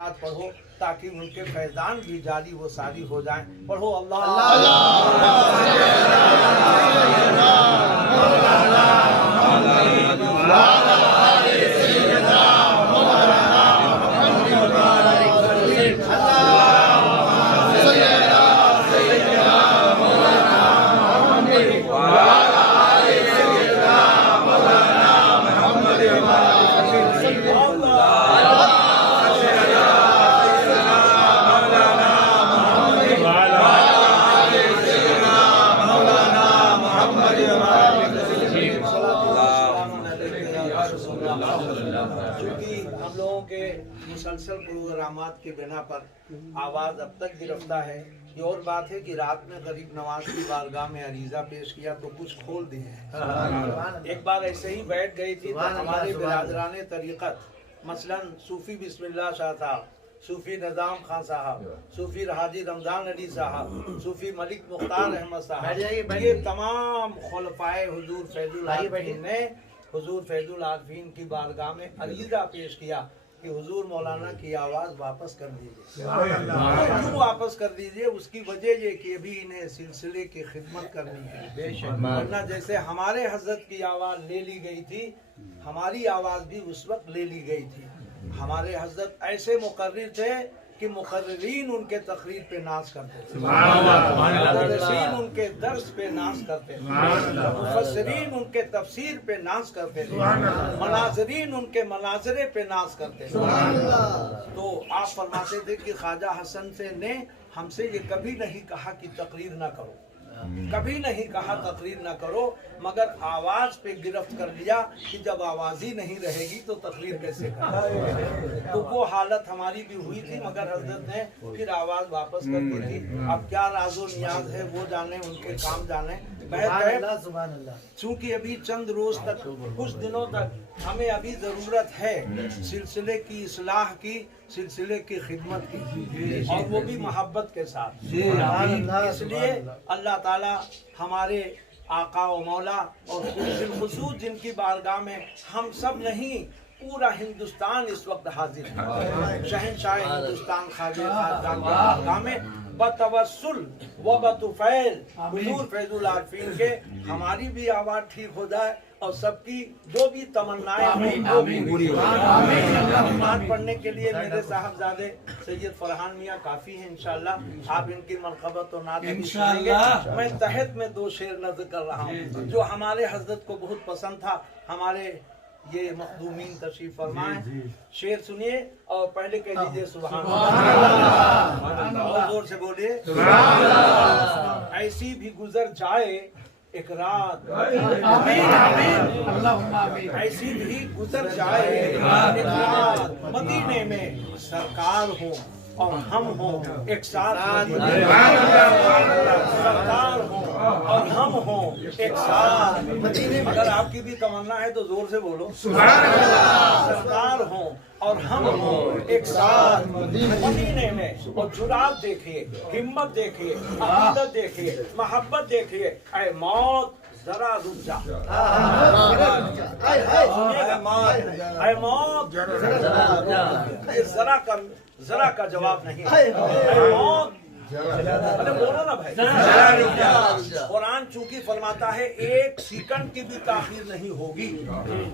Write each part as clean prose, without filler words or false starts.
पढ़ो ताकि उनके फैजान भी जारी वो सारी हो जाएं। पढ़ो अल्लाह चूँकि हम लोगों के मुसलसल प्रोग्रामात के बिना पर आवाज़ अब तक गिरफ्तार है। ये और बात है कि रात में गरीब नवाज की बारगाह में अरीज़ा पेश किया तो कुछ खोल दिए हैं। एक बार ऐसे ही बैठ गई थी तो हमारे बिरादराने तरीक़त मसलन सूफ़ी बिस्मिल्लाह शाह साहब, सूफ़ी निज़ाम खान साहब, सूफ़ी हाजी रमज़ान अली साहब, सूफ़ी मलिक मुख्तार अहमद साहब, ये तमाम खुलफ़ाए हुज़ूर फैज़ुल आरिफ़ीन ने हुज़ूर फैज़ुल आरिफ़ीन की बारगाह में अरीज़ा पेश किया कि हुज़ूर मौलाना की आवाज़ वापस कर दीजिए। क्यों वापस कर दीजिए? उसकी वजह ये कि अभी इन्हें सिलसिले की खिदमत करनी है, वरना जैसे हमारे हज़रत की आवाज़ ले ली गई थी, हमारी आवाज़ भी उस वक्त ले ली गई थी। हमारे हज़रत ऐसे मुकर्रिर थे कि मुकर्रिरीन उनके तकरीर पे नाज करते थे, मुदर्रिसीन उनके दर्स पे नाज करते थे, मुफस्सिरीन उनके तफसीर पे नाज करते थे, मनाज़रीन उनके मनाज़रे पे नाज करते थे। तो आप फरमाते थे कि ख्वाजा हसन से ने हमसे ये कभी नहीं कहा कि तकरीर ना करो, कभी नहीं कहा तकरीर ना करो, मगर आवाज पे गिरफ्त कर लिया कि जब आवाज ही नहीं रहेगी तो तकरीर कैसे करें। तो वो हालत हमारी भी हुई थी, मगर हजरत ने फिर आवाज वापस कर दी थी। अब क्या राजो नियाज है वो जाने, उनके काम जाने। चूँकि अभी चंद रोज तक, कुछ दिनों तक हमें अभी जरूरत है सिलसिले की इस्लाह की, सिलसिले की खिदमत की, और वो भी मोहब्बत के साथ। इसलिए अल्लाह ताला हमारे आका व मौला और बिलखुसूस जिनकी बारगाह में हम सब नहीं पूरा हिंदुस्तान इस वक्त हाजिर है, शहंशाह हिंदुस्तान ख्वाजा खान की बारगाह में बतवस्सुल व बतुफैल हुजूर फैजुल आरिफ़ीन के हमारी भी आवाज़ ठीक हो जाए और सबकी जो भी तमन्नाएं वो भी पूरी हो जाए। नमाज़ पढ़ने के लिए मेरे साहबजादे सैयद फरहान मियाँ काफ़ी हैं, इंशाअल्लाह आप इनकी मनक़बत और नात भी सुनेंगे। मैं तहत में दो शेर नज़र कर रहा हूँ जो हमारे हज़रत को बहुत पसंद था। हमारे ये मखदूमीन तशरीफ फरमाएं, शेर सुनिए और पहले कह लीजिए सुभान अल्लाह, और जोर से बोलिए। ऐसी भी गुजर जाए एक रात, ऐसी भी गुजर जाए एक रात, मदीने में सरकार हो और हम हो एक साथ, सरकार हो और हम हो एक साथ। अगर आपकी भी तमन्ना है तो जोर से बोलो, सरकार हो और हम हो एक साथ मदीने में। और जुरात देखिए, हिम्मत देखिए, अकीदत देखिए, मोहब्बत देखिए। ऐ मौत जरा रुक जा, ऐ मौत जरा का जवाब नहीं, ऐ मौत अरे बोलो ना भाई। कुरान चूंकि फरमाता है एक सेकंड की भी ताखीर नहीं होगी,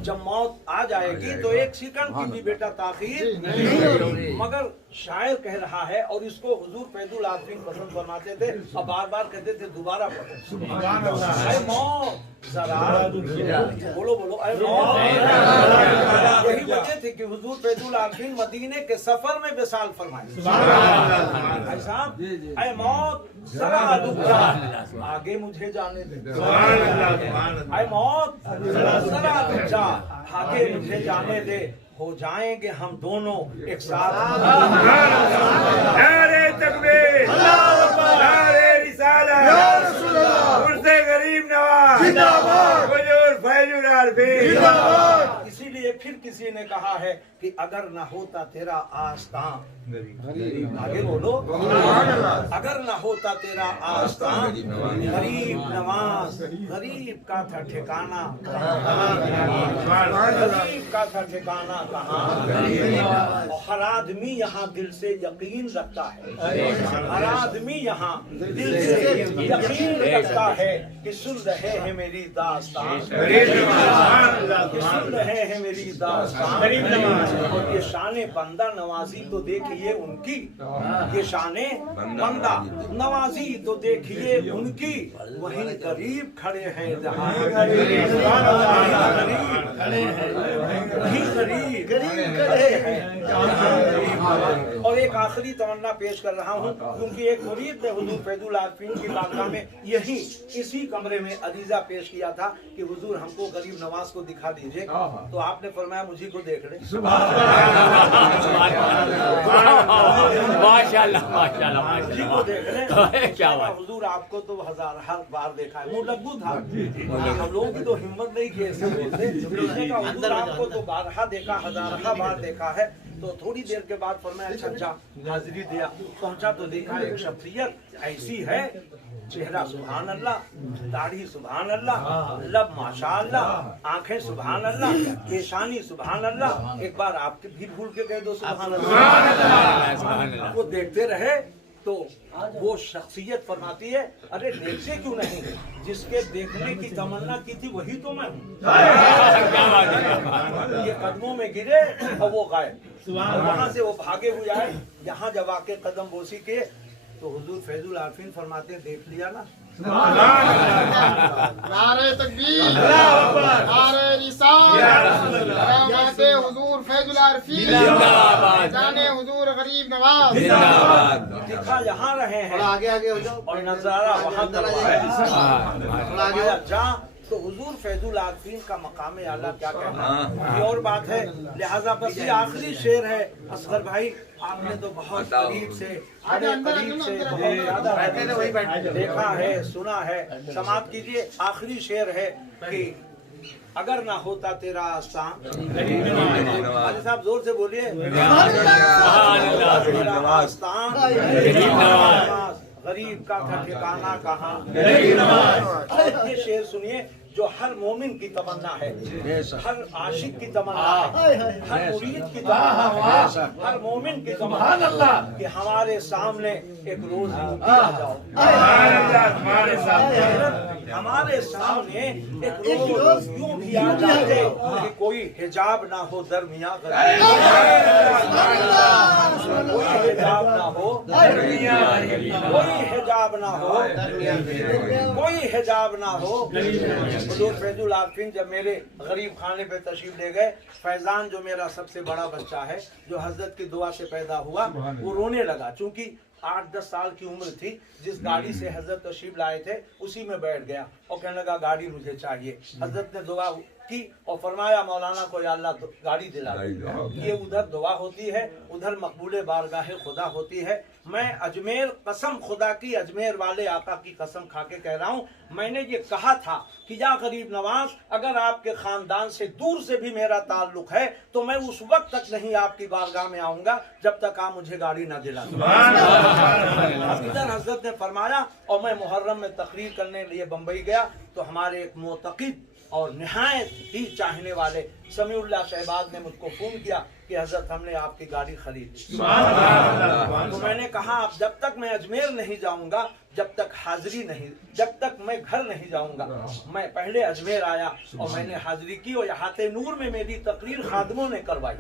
जब मौत आ जाएगी तो एक सेकंड की भी बेटा ताखीर नहीं होगी। मगर शायर कह रहा है, और इसको हुजूर फैजुल आरिफ़ीन पसंद फरमाते थे और बार बार कहते थे दोबारा पढ़ो, ऐ मौत जरा बोलो बोलो, ऐ मौत। यही वजह थी कि हुजूर फैजुल आरिफ़ीन मदीने के सफर में विसाल फरमाए, साहब ऐ मौत जरा रुक जा, आगे मुझे जाने दे, ऐ मौत जरा रुक जा, आगे मुझे जाने दे, हो जाएंगे हम दोनों एक साथ। नारे तकबीर, नारे रिसालत, मुर्शद गरीब नवाज जिंदाबाद, हुजूर फैजुल आरिफ़ीन जिंदाबाद। इसीलिए फिर किसी ने कहा है कि अगर न होता तेरा आस्तां, आगे बोलो, अगर न होता तेरा आस्तां, गरीब नवाज, गरीब का था ठिकाना कहाँ, गरीब का था ठिकाना कहाँ। हर आदमी यहाँ दिल से यकीन रखता है, हर आदमी यहाँ दिल से यकीन रखता है कि सुन रहे हैं मेरी दास्तान, कि सुन रहे हैं मेरी दास्तान। और ये शान बंदा नवाजी तो देखिए उनकी, ये शान बंदा नवाजी तो देखिए उनकी, वहीं गरीब खड़े हैं जहाँ, वहीं गरीब खड़े हैं। और एक आखिरी तमन्ना पेश कर रहा हूँ, क्योंकि एक मुरीद ने हुजूर फैजुल आरिफीन की बारगाह में यही इसी कमरे में अरीजा पेश किया था कि हुजूर हमको गरीब नवाज को दिखा दीजिए, तो आपने फरमाया मुझी को देख ले। माशाल्लाह माशाल्लाह मुझी को देख ले। क्या बात। हुजूर आपको तो हर बार देखा है, मुँह लग्गू था, हम लोगों की तो हिम्मत नहीं की ऐसे बोलते। उसने कहा हुजूर आपको तो बारहा देखा, हजारहा बार देखा है। तो थोड़ी देर के बाद फरमाया अच्छा जा, हाजिरी दिया, पहुंचा तो देखा एक शख्सियत ऐसी है, चेहरा सुभान अल्लाह, दाढ़ी सुभान अल्लाह, लब माशाअल्लाह, आंखें सुभान अल्लाह, पेशानी सुभान अल्लाह। एक बार आपके भी भूल के कह दो सुभान अल्लाह। वो देखते रहे तो वो शख्सियत फरमाती है अरे देखते क्यों नहीं, जिसके देखने की तमन्ना की थी वही तो मैं हूँ। ये कदमों में गिरे और वो गायब, वहां से वो भागे हुए आए, यहाँ जब आके कदम बोसी के तो हुजूर फैजुल आरिफीन फरमाते देख लिया ना। नारे तकबीर, नारे रिसालत, रहमते हुजूर फैजुल आरिफीन, जाने हुजूर गरीब नवाज। दिखा यहाँ रहे हैं, आगे आगे हो जाओ और नजारा वहाँ करवाया जा। तो हुजूर फैजुल आरिफीन का मकाम आला क्या कहना, ये और बात है। लिहाजा बस ये आखिरी शेर है असगर भाई, आपने तो बहुत करीब से, बड़े करीब से बहुत ज्यादा देखा है, सुना है, समाप्त कीजिए। आखिरी शेर है कि अगर ना होता तेरा आस्तां, हाजी साहब जोर से बोलिए, तेरा आस्तां गरीब का था ठिकाना कहाँ। और ये शेर सुनिए जो हर मोमिन की तमन्ना है, हर आशिक की तमन्ना है, हर मुरीद की तमन्ना है, हर मोमिन की तमन्ना है कि हमारे सामने एक रोज आ जाओ, हमारे सामने एक रोज यूं भी आ जाए कि कोई हिजाब ना हो दरमियां, कोई हिजाब ना हो, कोई हिजाब ना हो, कोई हिजाब ना हो। हुजूर फैजुल आरिफीन जब मेरे गरीब खाने पे तशरीफ ले गए, फैजान जो मेरा सबसे बड़ा बच्चा है, जो हजरत की दुआ से पैदा हुआ, वो रोने लगा, चूंकि 8-10 साल की उम्र थी। जिस गाड़ी से हजरत तशरीफ लाए थे उसी में बैठ गया और कहने लगा गाड़ी मुझे चाहिए। हजरत ने दुआ की और फरमाया मौलाना को या अल्लाह गाड़ी दिला। ये उधर दुआ होती है, उधर मकबूले बारगाह खुदा होती है। मैं अजमेर कसम खुदा की, अजमेर वाले आका की कसम खा के कह रहा हूँ, मैंने ये कहा था कि या गरीब नवाज, अगर आपके खानदान से दूर से भी मेरा ताल्लुक है तो मैं उस वक्त तक नहीं आपकी बारगाह में आऊंगा जब तक आप मुझे गाड़ी ना दिला। इधर हजरत ने फरमाया और मैं मुहर्रम में तकरीर करने लिए बम्बई गया तो हमारे एक मोतक़िद और निहायत ही चाहने वाले समीउल्लाह शहबाज ने मुझको फोन किया कि हजरत हमने आपकी गाड़ी खरीदी। तो मैंने कहा अब जब तक मैं अजमेर नहीं जाऊंगा, जब तक हाजिरी नहीं, जब तक मैं घर नहीं जाऊंगा। मैं पहले अजमेर आया और मैंने हाजिरी की और हाथे नूर में मेरी तकरीर खादमों ने करवाई।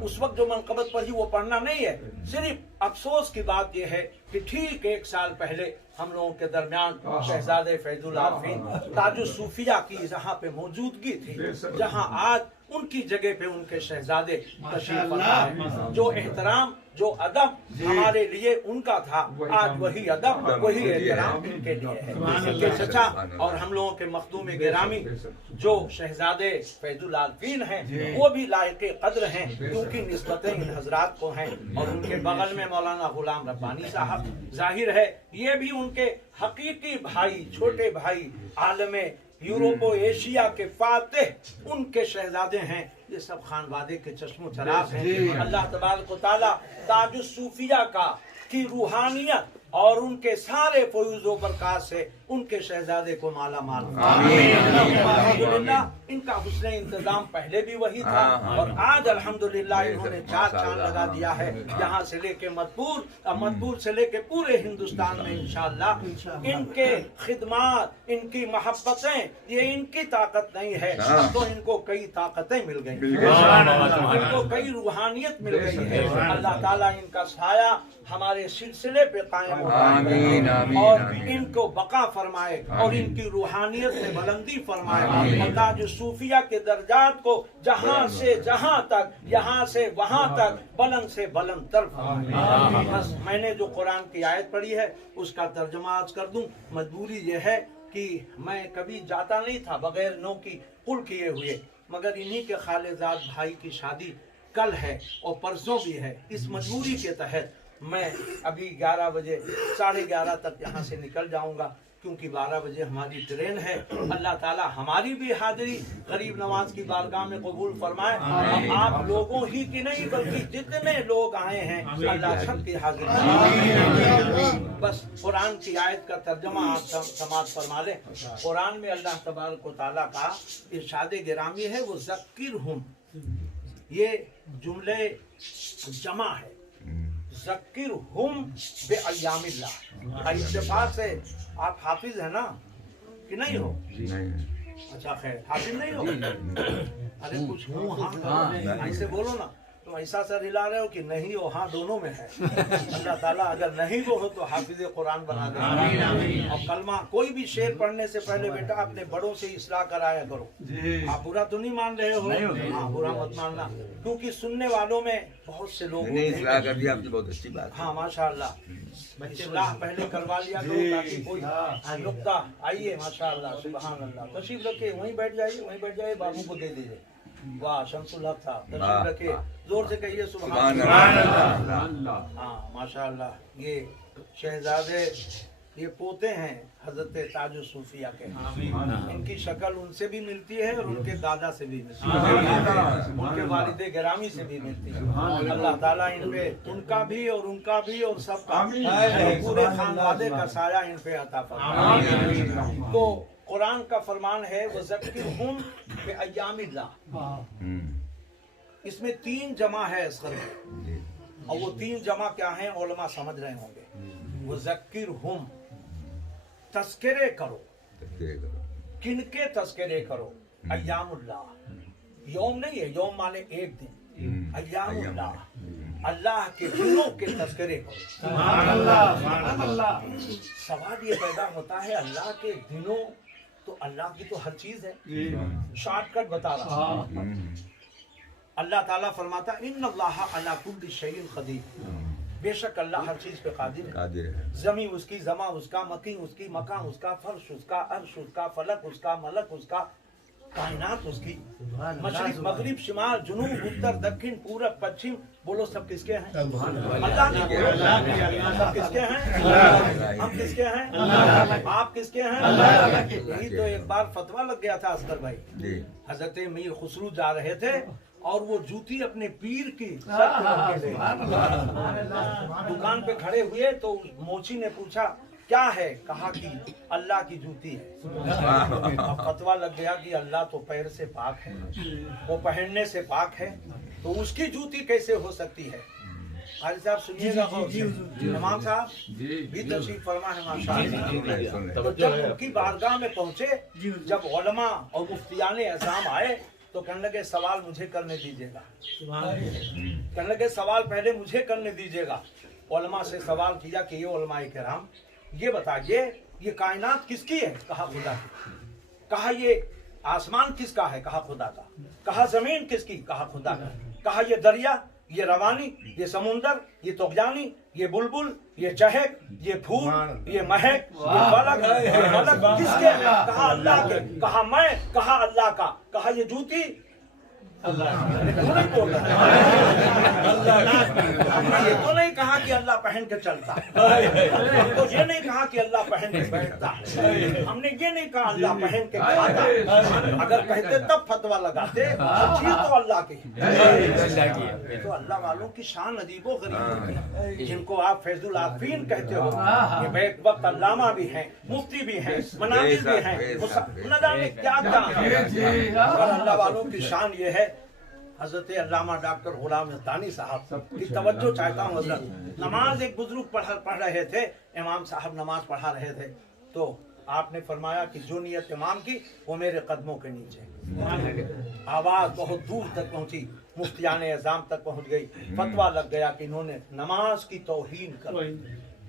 उस वक्त जो मनकबत पढ़ी वो पढ़ना नहीं है, सिर्फ अफसोस की बात यह है कि ठीक 1 साल पहले हम लोगों के दरमियान शहजादे फैजुल आरिफीन ताजुस सूफिया की जहाँ पे मौजूदगी थी, जहाँ आज उनकी जगह पे उनके शहजादे तशरीफ फरमा है। जो एहतराम, जो अदब हमारे लिए उनका था, आज वही अदब, वही एहतराम इनके लिए है। इनके चचा और हम लोगों के मखदूम गिरामी जो शहजादे फैजुल आरिफीन हैं, वो भी लायके कद्र हैं, क्योंकि निस्बतें इन हजरात को हैं। और उनके बगल में मौलाना गुलाम रब्बानी साहब, जाहिर है ये भी उनके हकीकी भाई, छोटे भाई, आलमे यूरोप और एशिया के फातेह उनके शहजादे हैं। ये सब खानवादे के चश्मो चराग हैं। अल्लाह तबारक व तआला ताजुस सूफिया का की रूहानियत और उनके सारे फयूज़ो बरक़ात से उनके शहजादे को माला माल। अल्हम्दुलिल्लाह इनका हुस्न इंतजाम पहले भी वही था और आज अल्हम्दुलिल्लाह इन्होंने चार चांद लगा दिया है। यहाँ से लेके मदबूर, मदबूर से लेके पूरे हिंदुस्तान में इंशाअल्लाह इनके खिदमात, इनकी मोहब्बतें, ये इनकी ताकत नहीं है तो इनको कई ताकतें मिल गई, इनको कई रूहानियत मिल गई है। अल्लाह ताला इनका साया हमारे सिलसिले पे कायम और इनको बका फरमाए और इनकी रूहानियत में बुलंदी फरमाए और ताज सूफिया के दर्जात को जहाँ से जहाँ तक, यहाँ से वहाँ तक बुलंद से बुलंद तर फरमाए। बस मैंने जो कुरान की आयत पढ़ी है उसका तर्जुमा आज कर दूं। मजबूरी यह है कि मैं कभी जाता नहीं था बगैर नो की कुल किए हुए, मगर इन्हीं के खालेजाद भाई की शादी कल है और परसों भी है। इस मजबूरी के तहत मैं अभी 11 बजे 11:30 तक यहाँ से निकल जाऊंगा क्योंकि 12 बजे हमारी ट्रेन है। अल्लाह ताला हमारी भी हाजिरी गरीब नवाज की बारगाह में कबूल फरमाए। आप लोगों ही की नहीं बल्कि जितने लोग आए हैं अल्लाह सब की हाजिरी। बस कुरान की आयत का तर्जुमा आप समाज फरमा लें। कुरान में अल्लाह तबारक व तआला का इरशाद गिरामी है, वो ज़क्किरहुम, ये जुमले जमा है। ज़क्किरहुम बिअय्यामिल्लाह। इत्तेफाक से आप हाफिज है ना कि नहीं हो? अच्छा खैर, हाफिज नहीं हो? अरे कुछ हूँ हाँ ऐसे बोलो ना। तो ऐसा सर हिला रहे हो कि नहीं हो हाँ दोनों में है। अल्लाह ताला अगर नहीं वो हो तो हाफिज कुरान बना दे। और कलमा कोई भी शेर पढ़ने से पहले बेटा अपने बड़ों से इस्लाह कराया करो। आप बुरा तो नहीं मान रहे हो? हाँ बुरा मत मानना, क्योंकि सुनने वालों में बहुत से लोग इस्लाह कर दिया आपने, बहुत अच्छी बात। हाँ माशाअल्लाह, इस्लाह पहले करवा लिया करो ताकि कोई नुक्ता आइए। माशाअल्लाह सुभान अल्लाह। तशरीफ रखे, वहीं बैठ जाइए, बाबू को दे दीजिए। वाह शमसुल हक साहब, तशरीफ रखे, जोर से कहिए सुभान अल्लाह। हाँ माशाअल्लाह, ये शहजादे, ये पोते हैं हजरत ताज सूफिया के। इनकी शक्ल उनसे भी मिलती है और उनके दादा से भी मिलती है, उनके वालिदे गिरामी से भी मिलती है। अल्लाह ताला इन पे उनका भी और उनका भी और सबका पूरे खानवादे का साया इन पे अता फरमाए। तो कुरान का फरमान है वो ज़क्किरहुम बिअय्यामिल्लाह। इसमें 3 जमा है असर में, और वो 3 जमा क्या है उलमा समझ रहे होंगे। वो ज़क्किरहुम, तस्करे करो। किनके तस्करे करो? अय्यामुल्लाह। यौम नहीं है, यौम माने एक दिन। अय्यामुल्लाह, अल्लाह के दिनों के तस्करे करो। सवाल ये पैदा होता है अल्लाह के दिनों, तो अल्लाह की तो हर चीज है। शॉर्टकट बता रहा हूं। अल्लाह ताला फरमाता इन्नल्लाह अला कुल्लि शैइन क़दीर, बेशक अल्लाह हर चीज पे कादिर है। जमी उसकी, जमा उसका, मकी उसकी, मकान उसका, फर्श उसका, अर्श उसका, फलक उसका, मलक उसका, कायनात उसकी, मशरिक मगरिब शिमाल जुनूब उत्तर दक्षिण पूरब पश्चिम, बोलो सब किसके हैं? अल्लाह के। सब किसके हैं? हम किसके हैं? आप किसके हैं? यही तो एक बार फतवा लग गया था अस्कर भाई। हजरत मीर खुसरू जा रहे थे और वो जूती अपने पीर की दुकान पे खड़े हुए तो मोची ने पूछा क्या है? कहा कि अल्लाह की जूती है। अब फतवा लग गया कि अल्लाह तो पैर से पाक है, वो पहनने से पाक है, तो उसकी जूती कैसे हो सकती है? हाजी साहब सुनिएगा, इमाम साहब भी तशरीफ फरमा है माशाअल्लाह। तो जब उनकी बारगाह में पहुंचे, जब उलमा और मुफ्तियाने अज़ाम आए तो कहने लगे सवाल मुझे करने दीजिएगा। कहने लगे सवाल पहले मुझे करने दीजिएगा। उलमा से सवाल किया कि ये उलमाए किराम ये बताइए ये कायनात किसकी है? कहा खुदा की। कहा ये आसमान किसका है? कहा खुदा का। कहा जमीन किसकी? कहा खुदा का। कहा ये दरिया, ये रवानी, ये समुंदर, ये तुगयानी, ये बुलबुल, ये चहक, ये फूल, ये महक, ये फलक, ये मलक किसके? कहा अल्लाह के। कहा मैं? कहा अल्लाह का। कहा ये जूती? क्यों नहीं बोल रहा? हमने ये तो नहीं कहा कि अल्लाह पहन के चलता है, तो ये नहीं कहा कि अल्लाह पहन के बैठता है, हमने ये नहीं कहा अल्लाह पहन के खाता है। अगर कहते तब फतवा लगाते, चीज तो अल्लाह की है। तो अल्लाह वालों की शान अजीबो गरीब है, जिनको आप फैजुल आफरीन कहते हो, ये बैक वक्त अल्लामा भी हैं, मुफ्ती भी हैं, मनाजिर भी हैं, न जाने क्या क्या है। और अल्लाह वालों की शान ये है, हजरत अल्लामा डॉक्टर गुलाम नस्तानी साहब की तवज्जो चाहता हूँ। हजरत नमाज एक बुजुर्ग पढ़ रहे थे, इमाम साहब नमाज पढ़ा रहे थे, तो आपने फरमाया कि जो नियत इमाम की वो मेरे कदमों के नीचे। आवाज बहुत दूर तक पहुंची, मुफ्तियाने अज़ाम तक पहुंच गई, फतवा लग गया कि इन्होंने नमाज की तौहीन कर,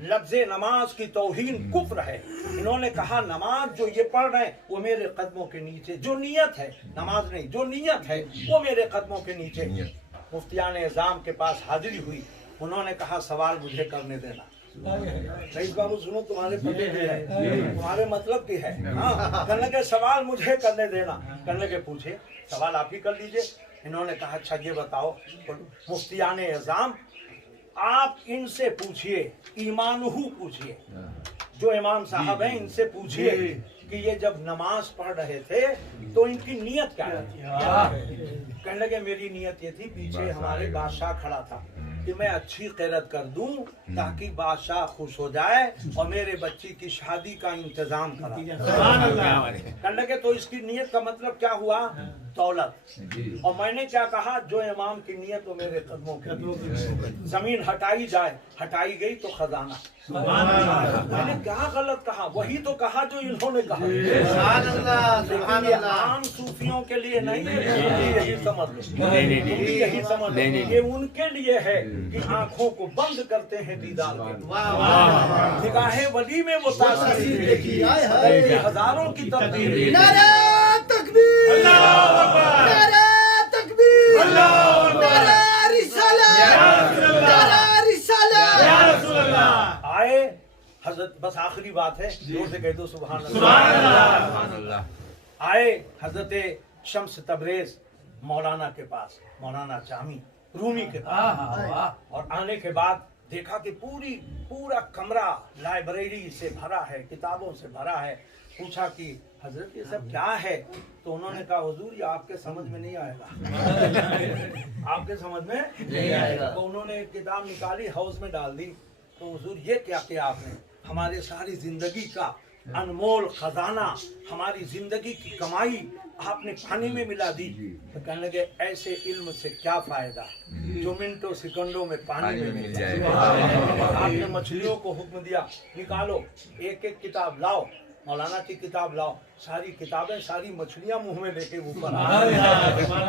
लफ्ज़े नमाज की तौहीन कुफ्र है। इन्होंने कहा नमाज जो ये पढ़ रहे हैं वो मेरे कदमों के नीचे, जो नियत है, नमाज नहीं, जो नियत है वो मेरे कदमों के नीचे। मुफ्तियाने अज़ाम के पास हाजिरी हुई, उन्होंने कहा सवाल मुझे करने देना। रईस बाबू सुनो, तुम्हारे पते की है, तुम्हारे मतलब की है। हाँ, कहने के सवाल मुझे करने देना। कहने के पूछे, सवाल आप ही कर लीजिए। इन्होंने कहा अच्छा ये बताओ मुफ्तियाने अज़ाम, आप इनसे पूछिए, ईमानुहु पूछिए, जो इमाम साहब हैं इनसे पूछिए कि ये जब नमाज पढ़ रहे थे तो इनकी नियत क्या थी। कहने लगे मेरी नियत ये थी, पीछे हमारे बादशाह खड़ा था कि मैं अच्छी क़िरात कर दूं ताकि बादशाह खुश हो जाए और मेरे बच्ची की शादी का इंतजाम करा। कहने लगे तो इसकी नियत का मतलब क्या हुआ? दौलत। और मैंने क्या कहा? जो इमाम की नियत वो मेरे कदमों के, जमीन हटाई जाए, हटाई गई तो खजाना। मैंने क्या गलत कहा? वही तो कहा जो इन्होंने कहा। लेकिन ये आम सूफियों के लिए नहीं है, यही समझ लो, यही समझ लो, ये उनके लिए है कि आंखों को बंद करते हैं दीदार में। निगाहे वली में वो तासीर देखी, हजारों की तब्दीली। नारे तकबीर, नारे तकबीर, नारे रिसालत, नारे रिसालत। आए हजरत, बस आखिरी बात है, जोर से कह दो सुभान अल्लाह। आए हजरत शम्स तबरेज मौलाना के पास, मौलाना जामी रूमी के पास, और आने के बाद देखा कि पूरा कमरा लाइब्रेरी से भरा है, किताबों से भरा है। पूछा कि हजरत ये सब क्या है? तो उन्होंने कहा हुजूर ये आपके समझ में नहीं आएगा, आपके समझ में नहीं आएगा। तो उन्होंने एक किताब निकाली, हाउस में डाल दी। तो हुजूर ये क्या किया आपने? हमारी सारी जिंदगी का अनमोल खजाना, हमारी जिंदगी की कमाई आपने पानी में मिला दी। तो कहने लगे ऐसे इल्म से क्या फायदा जो मिनटों सेकंडों में पानी में मिल जाए। आपने मछलियों को हुक्म दिया, निकालो, एक एक किताब लाओ, मौलाना की किताब लाओ। सारी किताबें, सारी मछलियां मुंह में लेके ऊपर आ।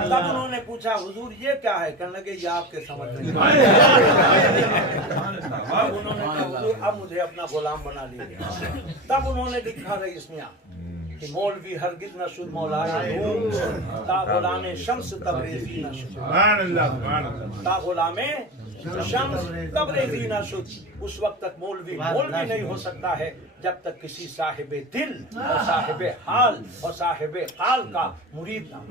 तब उन्होंने पूछा हुजूर ये क्या है? कहने लगे ये आपके समझ में। अब उन्होंने कहा हुजूर अब मुझे अपना गुलाम बना लीजिए। तब उन्होंने लिखा रईस मियां कि मौलवी हरगिज न शुद मौलाए ता गुलामे शम्स तबरेज़ी न शुद, ता गुलामे शम्स तबरेज़ी न शुद। उस वक्त तक मौलवी नहीं हो सकता है जब तक किसी साहिबे दिल और साहिबे हाल और साहिबे हाल का मुरीद ना हो,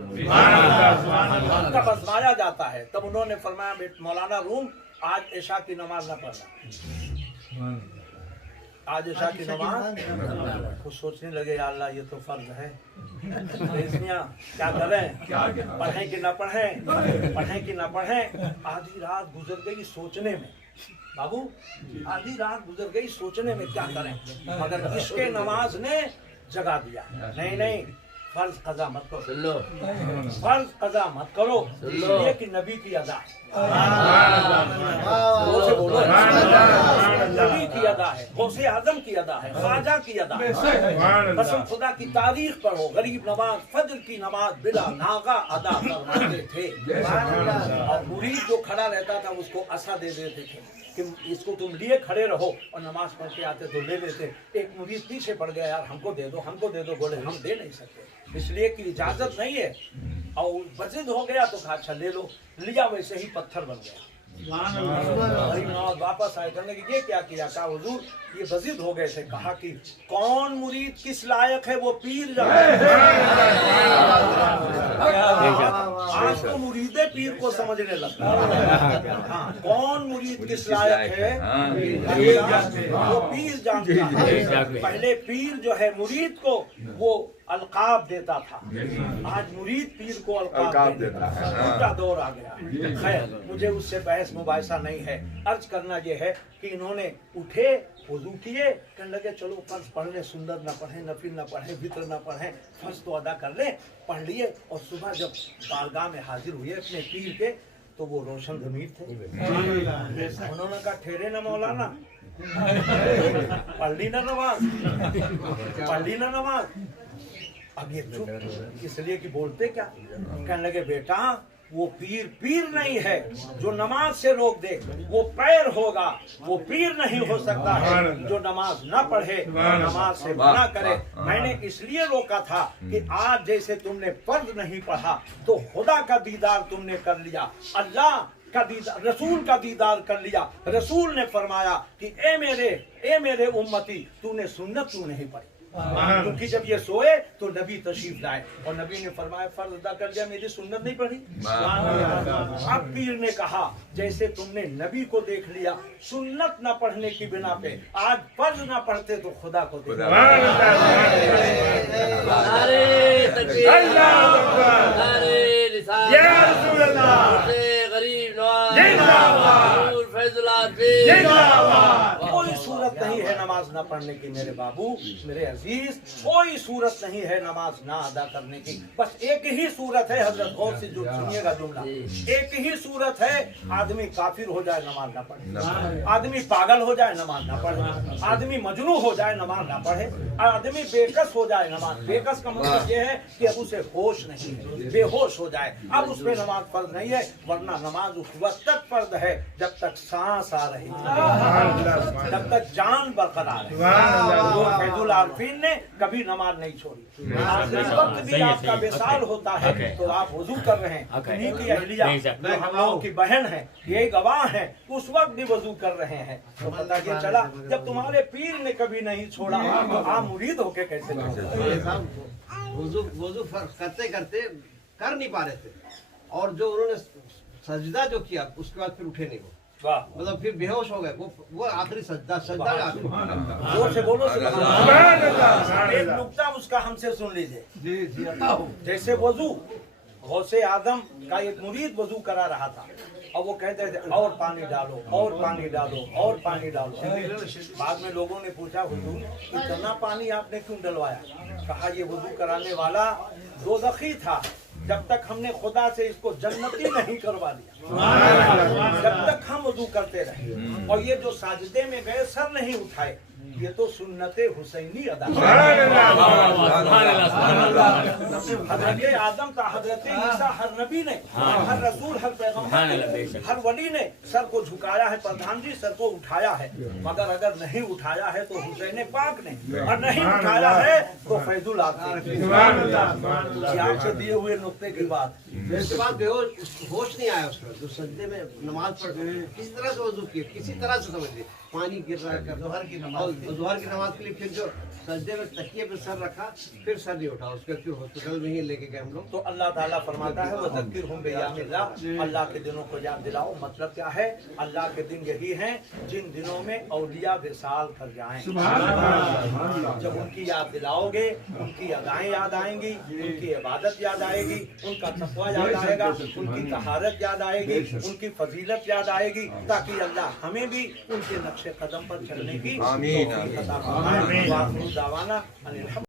तब आजमाया जाता है। तब उन्होंने फरमाया मौलाना रूम आज इशा की नमाज न पढ़ना, आज इशा की नमाज। कुछ सोचने लगे या अल्लाह ये तो फर्ज है, क्या करें, पढ़ें कि ना पढ़ें, पढ़ें कि ना पढ़ें। आधी रात गुजर गई सोचने में, बाबू आधी रात गुजर गई सोचने में क्या करें, मगर इश्क़े नमाज ने जगा दिया। नहीं फर्ज कज़ा मत करो, फर्ज कज़ा मत करो, इसलिए कि नबी की अदा है, बोलो नबी की अदा है, गौसे आज़म की अदा है, ख्वाजा की अदा है। कसम खुदा की तारीख पढ़ो, गरीब नवाज फजर की नमाज बिला नागा अदा फरमाते थे। और मुरीद जो खड़ा रहता था उसको असा दे देते थे कि इसको तुम लिए खड़े रहो, और नमाज पढ़ के आते तो ले लेते। एक मुरीद पीछे पड़ गया, यार हमको दे दो, हमको दे दो। बोले हम दे नहीं सकते, इसलिए कि इजाजत नहीं है। और बजिद हो गया तो कहा अच्छा ले लो, लिया, वैसे ही पत्थर बन गया। और वापस आए, कहने लगे ये क्या किया? कहा हुजूर ये बजिद हो गए थे। कहा कि कौन मुरीद किस लायक है वो पीर जानता है। आज तो मुरीदे पीर को समझने लगता है। हाँ, कौन मुरीद किस लायक है वो पीर जानता है। पहले पीर जो है मुरीद को वो अलकाब देता था, आज मुरीद पीर को अलकाब देता है। उल्टा दौर आ गया। खैर, मुझे उससे बहस मुबाहिसा नहीं है। अर्ज करना ये है कि इन्होंने उठे, वजू किए, कहने लगे चलो फर्ज पढ़ लें, सुंदर ना पढ़े, नफिल ना पढ़े, वित्र ना पढ़े, फर्ज तो अदा कर लें। पढ़ लिए और सुबह जब बारगाह में हाजिर हुए अपने पीर के, तो वो रोशन ज़मीर थे। उन्होंने कहा ठहरे ना मौलाना, पढ़ ली ना नमाज, पढ़ ली ना नमाज। अब ये चुप, इसलिए कि बोलते क्या? कहने लगे बेटा वो पीर पीर नहीं है जो नमाज से रोक दे, वो पैर होगा, वो पीर नहीं हो सकता है जो नमाज ना पढ़े, नमाज से मना करे। मैंने इसलिए रोका था कि आज जैसे तुमने फर्ज नहीं पढ़ा तो खुदा का दीदार तुमने कर लिया, अल्लाह का दीदार, रसूल का दीदार कर लिया। रसूल ने फरमाया कि ए मेरे उम्मती, तूने सुन्नत क्यों नहीं पढ़ी? क्योंकि जब ये सोए तो नबी तशरीफ लाए और नबी ने फरमाया फर्ज अदा कर लिया, मेरी सुन्नत नहीं पढ़ी। अब पीर ने कहा जैसे तुमने नबी को देख लिया सुन्नत न पढ़ने की बिना पे, आज फर्ज न पढ़ते तो खुदा को देख। कोई सूरत नहीं है नमाज ना पढ़ने की मेरे बाबू, मेरे अजीज, कोई सूरत नहीं है नमाज ना अदा करने की। बस एक ही सूरत है, हजरत गौर से जो सुनिएगा जुमला, एक ही सूरत है, आदमी काफिर हो जाए नमाज ना पढ़े, आदमी पागल हो जाए नमाज ना पढ़े, आदमी मजनू हो जाए नमाज ना पढ़े, आदमी बेकस हो जाए नमाज। बेकस का मतलब ये है कि अब उसे होश नहीं है, बेहोश हो जाए, अब उस पर नमाज फर्ज नहीं है। वरना नमाज उस वक्त तक फर्ज है जब तक सांस आ रही है, जब तक जान बरकरार है। तो फैजुल आरफीन ने कभी नमाज नहीं छोड़ी। इस वक्त भी आपका विसाल होता है तो आप वजू कर रहे हैं, उन्हीं की अहलिया जो हम लोगों की बहन है, ये गवाह है, उस वक्त भी वजू कर रहे हैं। तो पता ये चला जब तुम्हारे पीर ने कभी नहीं छोड़ा तो आप मुरीद होके कैसे वजू करते करते कर नहीं पा रहे थे, और जो उन्होंने सजदा जो किया उसके बाद फिर उठे नहीं वो, मतलब फिर बेहोश हो गए। वो आखिरी सजदा जोर से बोलो एक नुक्ता उसका हमसे सुन लीजिए। जैसे वजू गौसे आदम का एक मुरीद वजू करा रहा था और वो कहते थे और पानी डालो और पानी डालो और पानी डालो। बाद में लोगों ने पूछा हुजूर इतना पानी आपने क्यों डलवाया? कहा ये वजू कराने वाला दोज़खी था, जब तक हमने खुदा से इसको जन्नती नहीं करवा दिया, जब तक हम वजू करते रहे। और ये जो साजदे में गए सर नहीं उठाए, ये तो सुन्नते हुसैनी अदा। हजरत आदम का, हजरत ईसा, हर नबी ने, हर रसूल, हर पैगंबर ने, हर वली ने सर को झुकाया है, प्रधान जी सर को उठाया है। मगर अगर नहीं उठाया है तो हुसैन पाक ने, और नहीं उठाया है तो फैजुल आपसे दिए हुए नुक्ते की बात। इसके बाद बेहोश होश नहीं आया उसका, जो सजदे में नमाज पढ़ किसी तरह से वजू किए, किसी तरह से समझ लिए, पानी गिर रहा है जोहर की नमाज के लिए, फिर जो सजदे में तकिए पे सर रखा, फिर सर नहीं उठा, उसके फिर हॉस्पिटल में ही लेके गए हम लोग। तो अल्लाह ताला फरमाता है वो ज़किर हुम बियामिल्लाह, अल्लाह के दिनों को याद दिलाओ। मतलब क्या है? अल्लाह के दिन यही हैं जिन दिनों में औलिया विसाल कर जाएं। जब उनकी याद दिलाओगे उनकी अदाएं याद आएंगी, उनकी इबादत याद आएगी, उनका तक़वा याद आएगा, उनकी तहारत याद आएगी, उनकी फजीलत याद आएगी, ताकि अल्लाह हमें भी उनके नक्शे कदम पर चलने की आमीन। तौफीक अता फरमाए।